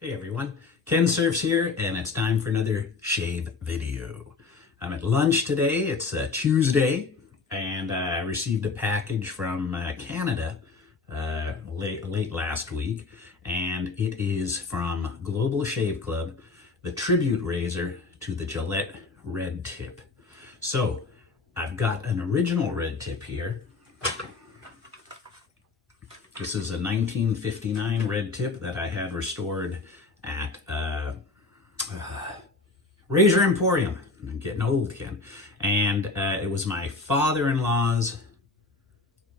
Hey everyone, Kensurfs here, and it's time for another shave video. I'm at lunch today. It's Tuesday, and I received a package from Canada late last week, and it is from Global Shave Club, the tribute razor to the Gillette Red Tip. So I've got an original red tip here. This is a 1959 red tip that I had restored at Razor Emporium. I'm getting old again. And it was my father-in-law's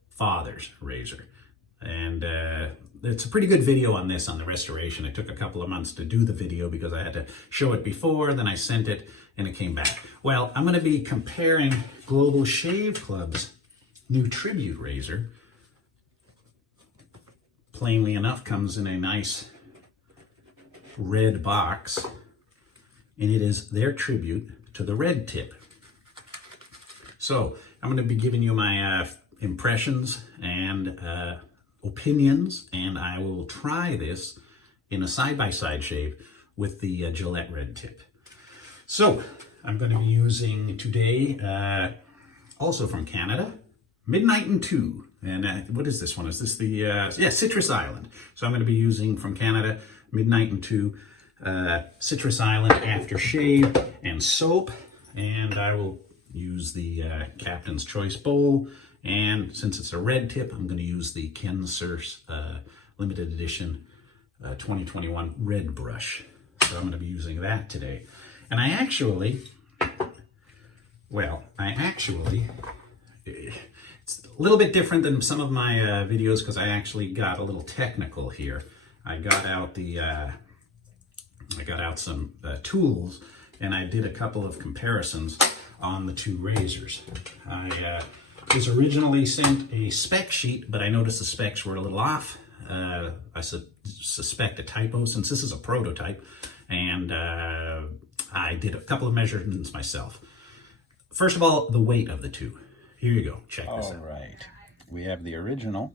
father's razor. And it's a pretty good video on this, on the restoration. It took a couple of months to do the video because I had to show it before, then I sent it and it came back. Well, I'm gonna be comparing Global Shave Club's new tribute razor. Plainly enough, comes in a nice red box, and it is their tribute to the red tip. So I'm going to be giving you my impressions and opinions, and I will try this in a side-by-side shave with the Gillette Red Tip. So I'm going to be using today, also from Canada, Midnight and 2. And what is this one? Is this the, Citrus Island. So I'm going to be using from Canada, Midnight and 2, Citrus Island aftershave and soap. And I will use the Captain's Choice bowl. And since it's a red tip, I'm going to use the Kensurfs limited edition 2021 red brush. So I'm going to be using that today. And I actually, it's a little bit different than some of my videos because I actually got a little technical here. I got out some tools, and I did a couple of comparisons on the two razors. I was originally sent a spec sheet, but I noticed the specs were a little off. I suspect a typo since this is a prototype, and I did a couple of measurements myself. First of all, the weight of the two. Here you go. Check this out. All right. We have the original.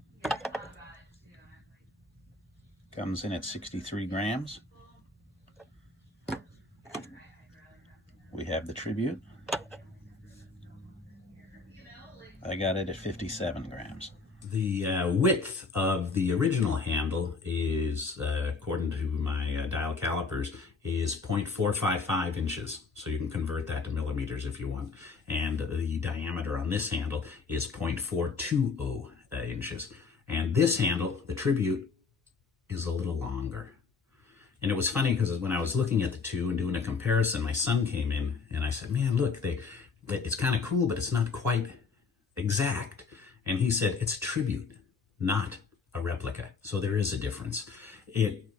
Comes in at 63 grams. We have the tribute. I got it at 57 grams. The width of the original handle is, according to my dial calipers, is 0.455 inches. So you can convert that to millimeters if you want. And the diameter on this handle is 0.420 inches. And this handle, the tribute, is a little longer. And it was funny because when I was looking at the two and doing a comparison, my son came in and I said, man, look, it's kind of cool, but it's not quite exact. And he said, it's a tribute, not a replica. So there is a difference. It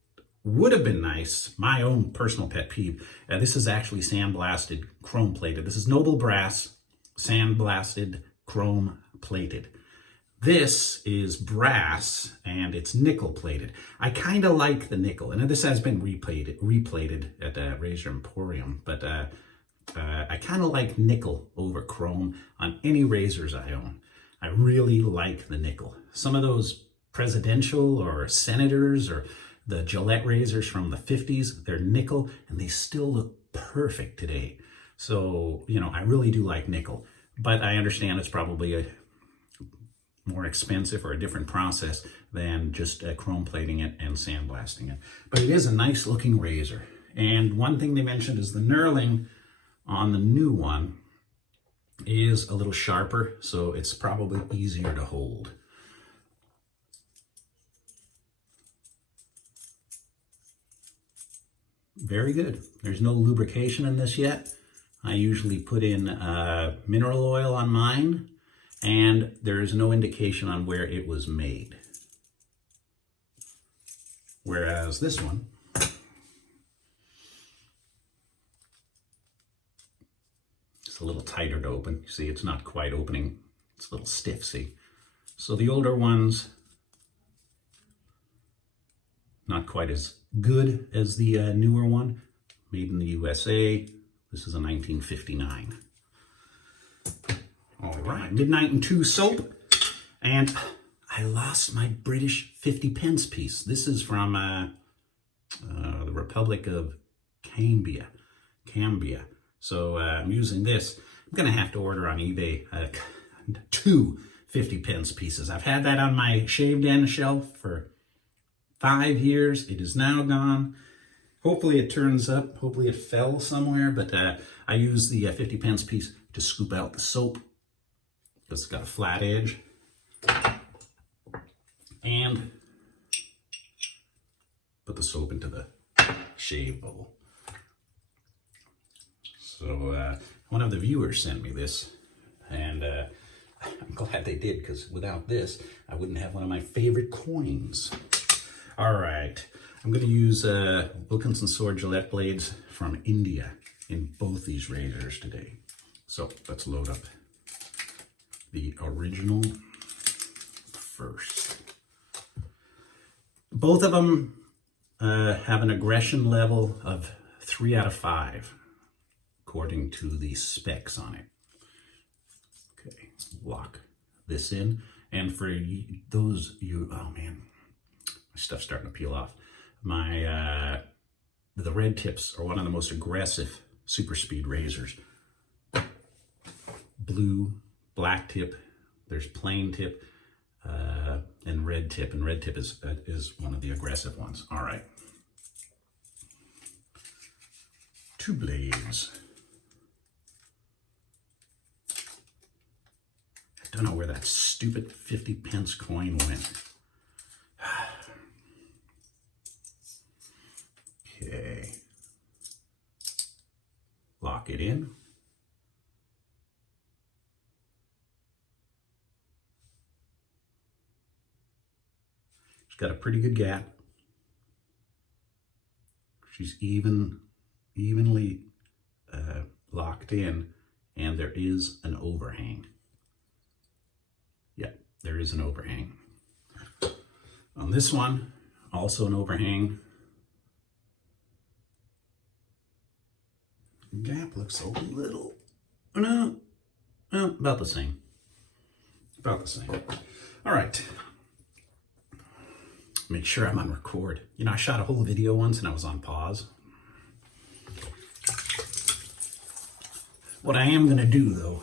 would have been nice, my own personal pet peeve, this is actually sandblasted, chrome plated. This is noble brass, sandblasted, chrome plated. This is brass and it's nickel plated. I kind of like the nickel, and this has been replated at Razor Emporium, but I kind of like nickel over chrome on any razors I own. I really like the nickel. Some of those presidential or senators or the Gillette razors from the 50s, they're nickel and they still look perfect today. So, you know, I really do like nickel, but I understand it's probably a more expensive or a different process than just chrome plating it and sandblasting it. But it is a nice looking razor. And one thing they mentioned is the knurling on the new one is a little sharper, so it's probably easier to hold. Very good. There's no lubrication in this yet. I usually put in mineral oil on mine, and there is no indication on where it was made. Whereas this one, it's a little tighter to open. You see, it's not quite opening. It's a little stiff, see? So the older ones, not quite as good as the newer one, made in the USA. This is a 1959. All right, Midnight and 2 soap. And I lost my British 50 pence piece. This is from Republic of Cambia. So I'm using this. I'm gonna have to order on eBay 2 50-pence pieces. I've had that on my shaved end shelf for 5 years. It is now gone. Hopefully it turns up. Hopefully it fell somewhere, but I use the 50-pence piece to scoop out the soap. It's got a flat edge. And put the soap into the shave bowl. So one of the viewers sent me this, and I'm glad they did, because without this, I wouldn't have one of my favorite coins. All right, I'm going to use Wilkinson sword Gillette blades from India in both these razors today. So let's load up the original first. Both of them have an aggression level of 3 out of 5, according to the specs on it. Okay, lock this in. And for those you, oh man, my stuff's starting to peel off. The red tips are one of the most aggressive Superspeed razors. Blue, black tip, there's plain tip, and red tip. And red tip is one of the aggressive ones. All right. 2 blades. I don't know where that stupid 50-pence coin went. Okay. Lock it in. She's got a pretty good gap. She's evenly locked in, and there is an overhang. Yeah, there is an overhang. On this one, also an overhang. Gap looks a little, no, about the same. About the same. All right. Make sure I'm on record. You know, I shot a whole video once and I was on pause. What I am going to do, though,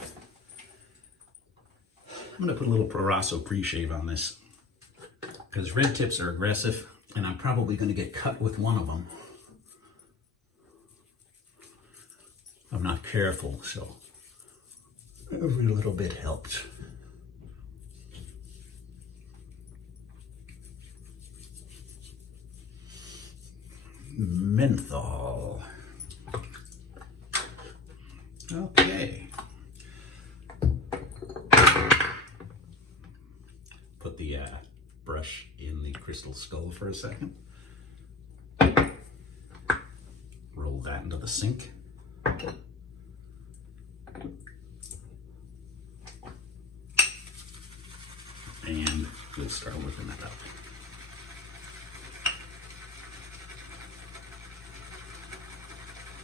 I'm going to put a little Proraso Preshave on this, because red tips are aggressive, and I'm probably going to get cut with one of them. I'm not careful, so every little bit helps. Menthol. Okay. Put the brush in the crystal skull for a second. Roll that into the sink. And we'll start whipping that up.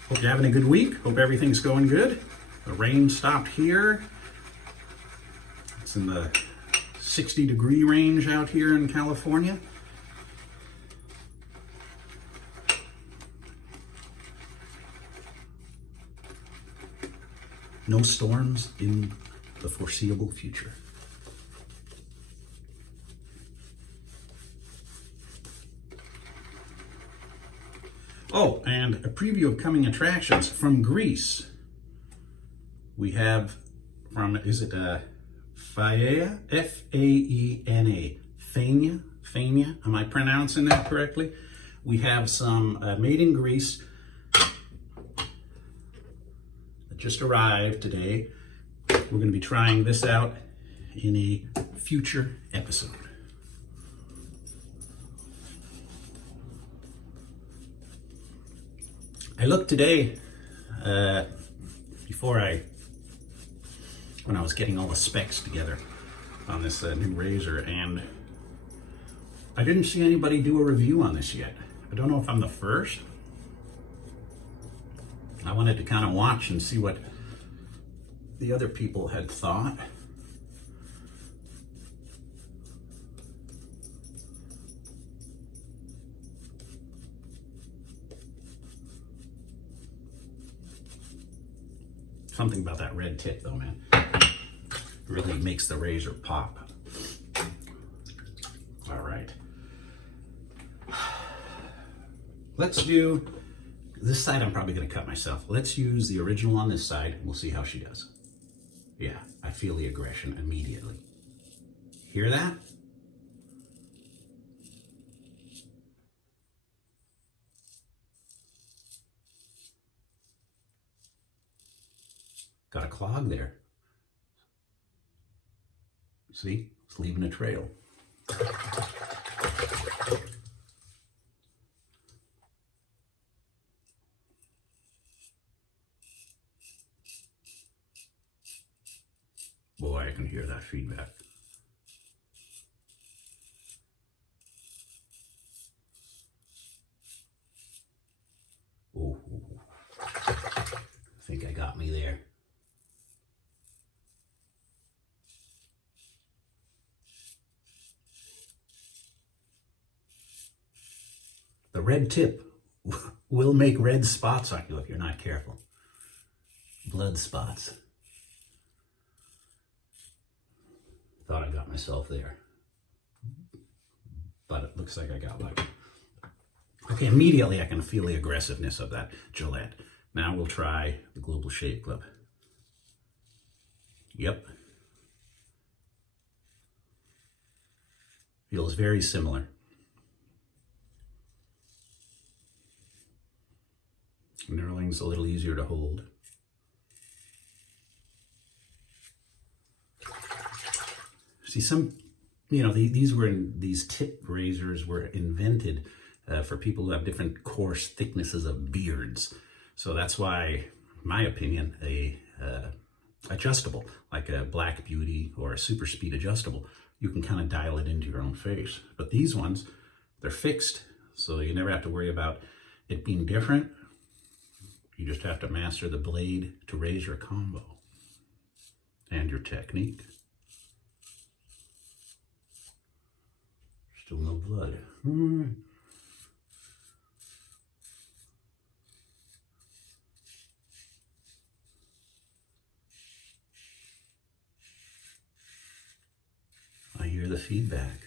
Hope you're having a good week. Hope everything's going good. The rain stopped here. It's in the 60-degree range out here in California. No storms in the foreseeable future. Oh, and a preview of coming attractions from Greece. We have from, is it Faena? F-A-E-N-A. Faena? Am I pronouncing that correctly? We have some made in Greece that just arrived today. We're going to be trying this out in a future episode. I looked today, when I was getting all the specs together on this new razor, and I didn't see anybody do a review on this yet. I don't know if I'm the first. I wanted to kind of watch and see what the other people had thought. Something about that red tip though, man. Really makes the razor pop. All right. Let's do this side. I'm probably going to cut myself. Let's use the original on this side. We'll see how she does. Yeah, I feel the aggression immediately. Hear that? Got a clog there. See? It's leaving a trail. Boy, I can hear that feedback. Oh, I think I got me there. The red tip will make red spots on you if you're not careful. Blood spots. Thought I got myself there, but it looks like I got lucky. Okay, immediately I can feel the aggressiveness of that Gillette. Now we'll try the Global Shave Club. Yep. Feels very similar. Knurling's a little easier to hold. See, these tip razors were invented for people who have different coarse thicknesses of beards. So that's why, in my opinion, adjustable, like a Black Beauty or a Superspeed adjustable, you can kind of dial it into your own face. But these ones, they're fixed, so you never have to worry about it being different. You just have to master the blade to raise your combo and your technique. Still no blood. All right. I hear the feedback.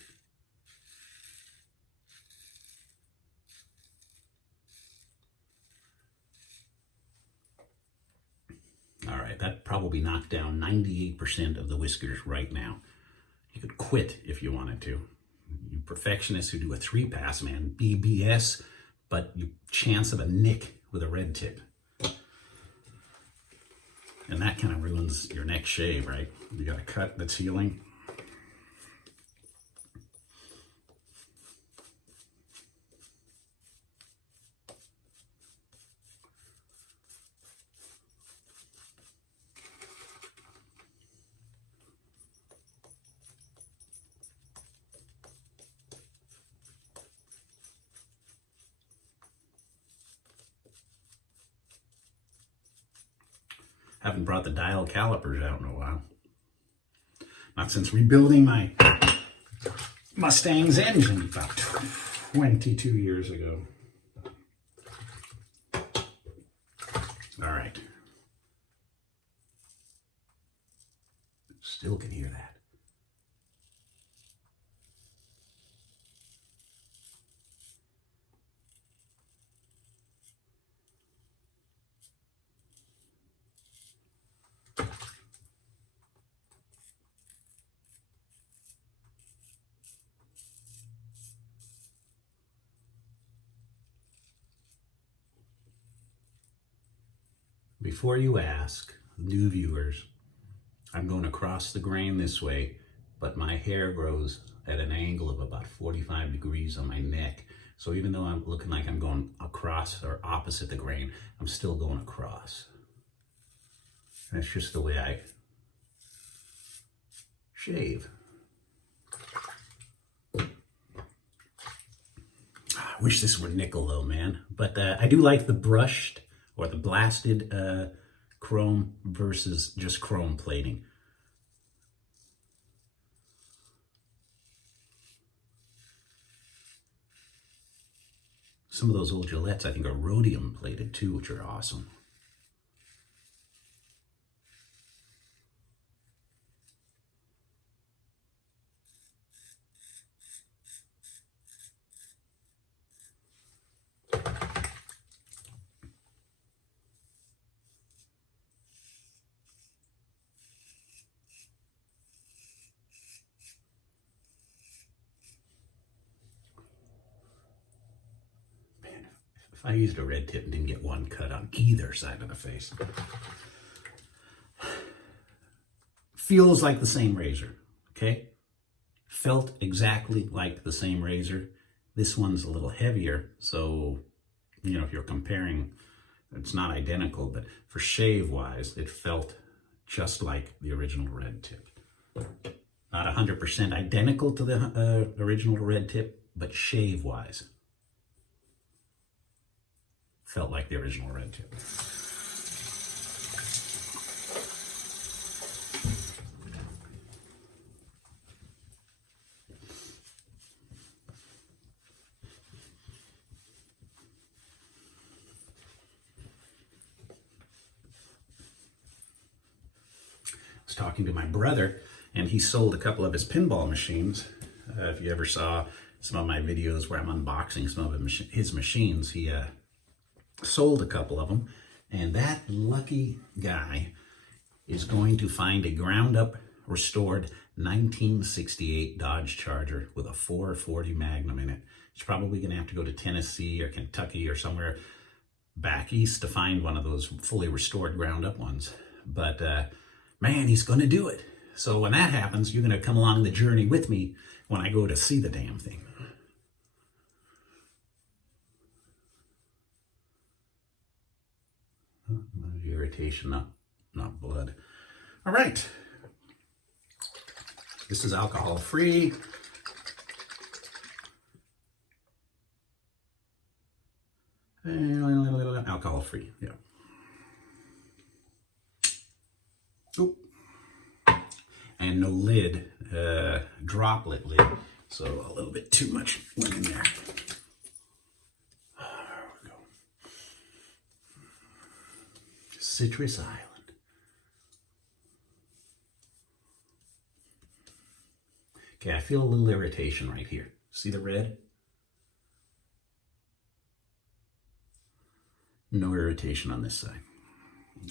All right, that probably knocked down 98% of the whiskers right now. You could quit if you wanted to. You perfectionists who do a 3-pass, man, BBS, but you chance of a nick with a red tip. And that kind of ruins your next shave, right? You got a cut that's healing. Haven't brought the dial calipers out in a while. Not since rebuilding my Mustang's engine about 22 years ago. All right. Still can hear that. Before you ask, new viewers, I'm going across the grain this way, but my hair grows at an angle of about 45 degrees on my neck. So even though I'm looking like I'm going across or opposite the grain, I'm still going across. And it's just the way I shave. I wish this were nickel though, man. But I do like the brushed or the blasted chrome versus just chrome plating. Some of those old Gillettes I think are rhodium plated too, which are awesome. I used a red tip and didn't get one cut on either side of the face. Feels like the same razor, okay? Felt exactly like the same razor. This one's a little heavier, so, you know, if you're comparing, it's not identical, but for shave-wise, it felt just like the original red tip. Not 100% identical to the original red tip, but shave-wise, felt like the original red tip. I was talking to my brother, and he sold a couple of his pinball machines. If you ever saw some of my videos where I'm unboxing some of his machines, he sold a couple of them, and that lucky guy is going to find a ground-up, restored 1968 Dodge Charger with a 440 Magnum in it. He's probably going to have to go to Tennessee or Kentucky or somewhere back east to find one of those fully restored ground-up ones. But man, he's going to do it. So when that happens, you're going to come along the journey with me when I go to see the damn thing. Irritation, not blood. All right. This is alcohol-free. Alcohol-free, yeah. Oop. And no lid, droplet lid. So a little bit too much went in there. There we go. Citrus Island. Okay, I feel a little irritation right here. See the red? No irritation on this side.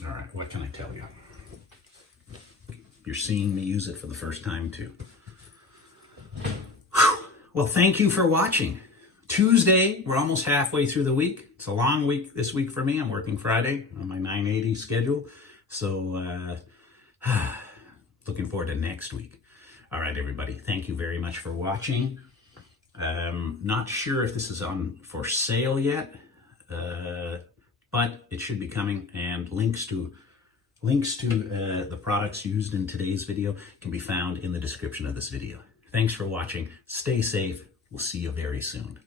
All right, what can I tell you? You're seeing me use it for the first time too. Whew. Well, thank you for watching. Tuesday, we're almost halfway through the week. It's a long week this week for me. I'm working Friday on my 980 schedule. So looking forward to next week. All right, everybody. Thank you very much for watching. Not sure if this is on for sale yet, but it should be coming, and links to the products used in today's video can be found in the description of this video. Thanks for watching. Stay safe. We'll see you very soon.